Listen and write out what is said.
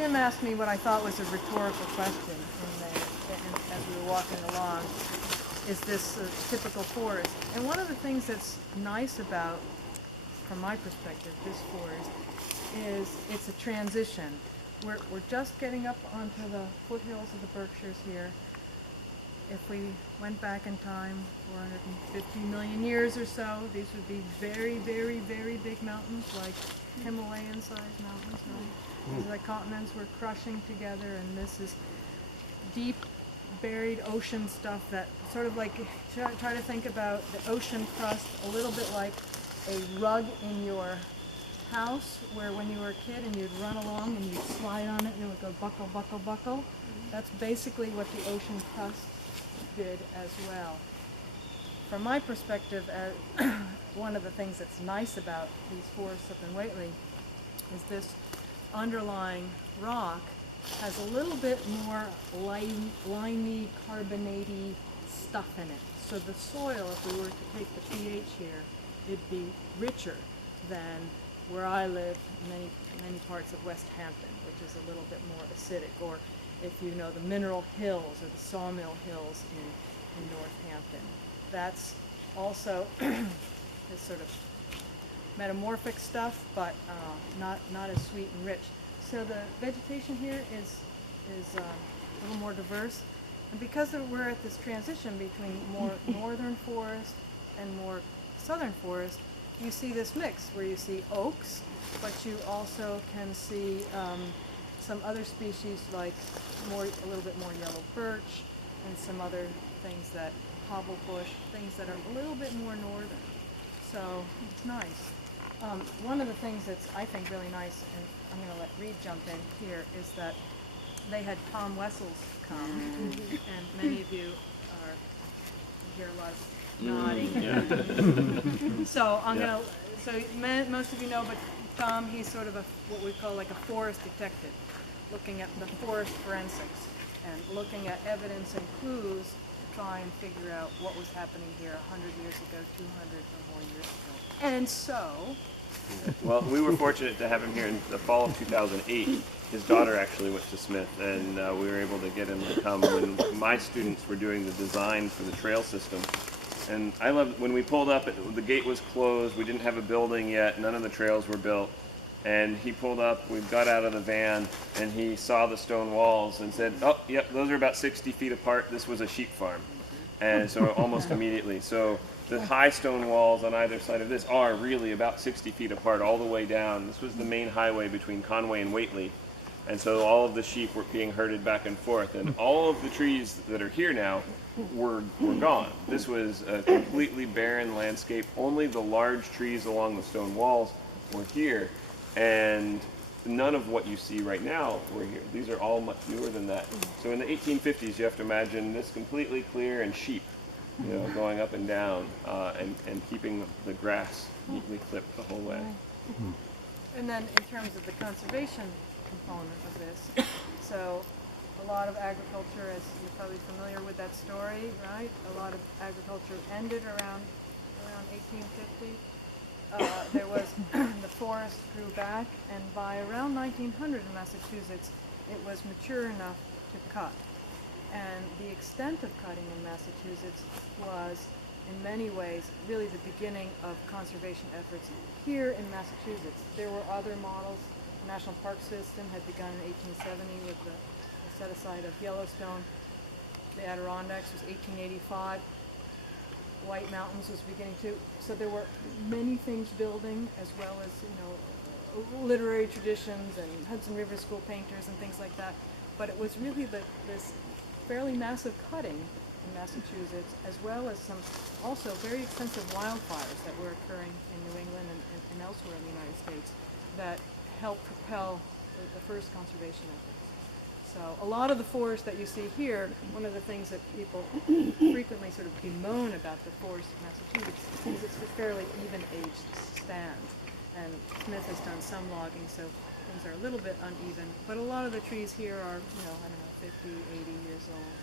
Jim asked me what I thought was a rhetorical question as we were walking along. Is this a typical forest? And one of the things that's nice about, from my perspective, this forest is it's a transition. We're just getting up onto the foothills of the Berkshires here. If we went back in time 450 million years or so, these would be very, very, very big mountains, like Himalayan-sized mountains. Right? These are like continents we're crushing together, and this is deep, buried ocean stuff that sort of like, try to think about the ocean crust a little bit like a rug in your house, where when you were a kid and you'd run along and you'd slide on it and it would go buckle, buckle, buckle. That's basically what the ocean crust did as well. From my perspective, one of the things that's nice about these forests up in Whately is this underlying rock has a little bit more limey, carbonaty stuff in it. So the soil, if we were to take the pH here, it'd be richer than where I live, many parts of West Hampton, which is a little bit more acidic, or if you know the Mineral Hills or the Sawmill Hills in Northampton. That's also this sort of metamorphic stuff, but not as sweet and rich. So the vegetation here is a little more diverse, and because we're at this transition between more northern forest and more southern forest, you see this mix where you see oaks, but you also can see some other species like a little bit more yellow birch, and some other things that hobblebush, things that are a little bit more northern. So it's nice. One of the things that's I think really nice, and I'm going to let Reed jump in here, is that they had Tom Wessels come, and many of you hear a lot of nodding. So most of you know, but Tom, he's sort of what we call like a forest detective, looking at the forest forensics and looking at evidence and clues to try and figure out what was happening here 100 years ago, 200 or more years ago. And so, well, we were fortunate to have him here in the fall of 2008. His daughter actually went to Smith, and we were able to get him to come when my students were doing the design for the trail system. And I loved when we pulled up, the gate was closed, we didn't have a building yet, none of the trails were built. And he pulled up, we got out of the van, and he saw the stone walls and said, oh, yep, those are about 60 feet apart. This was a sheep farm. And so almost immediately. So the high stone walls on either side of this are really about 60 feet apart all the way down. This was the main highway between Conway and Whately. And so all of the sheep were being herded back and forth. And all of the trees that are here now were gone. This was a completely barren landscape. Only the large trees along the stone walls were here. And none of what you see right now were here. These are all much newer than that. So in the 1850s, you have to imagine this completely clear and sheep, going up and down and keeping the grass neatly clipped the whole way. and then in terms of the conservation component of this, so a lot of agriculture, as you're probably familiar with that story, right? A lot of agriculture ended around 1850. There was the forest grew back, and by around 1900 in Massachusetts, it was mature enough to cut. And the extent of cutting in Massachusetts was, in many ways, really the beginning of conservation efforts here in Massachusetts. There were other models. The National Park System had begun in 1870 with the set-aside of Yellowstone. The Adirondacks was 1885. White Mountains was beginning to, so there were many things building, as well as literary traditions and Hudson River School painters and things like that. But it was really this fairly massive cutting in Massachusetts, as well as some also very extensive wildfires that were occurring in New England and elsewhere in the United States that helped propel the first conservation efforts. So a lot of the forest that you see here, one of the things that people frequently sort of bemoan about the forest in Massachusetts is it's a fairly even-aged stand. And Smith has done some logging, so things are a little bit uneven. But a lot of the trees here are, 50, 80 years old.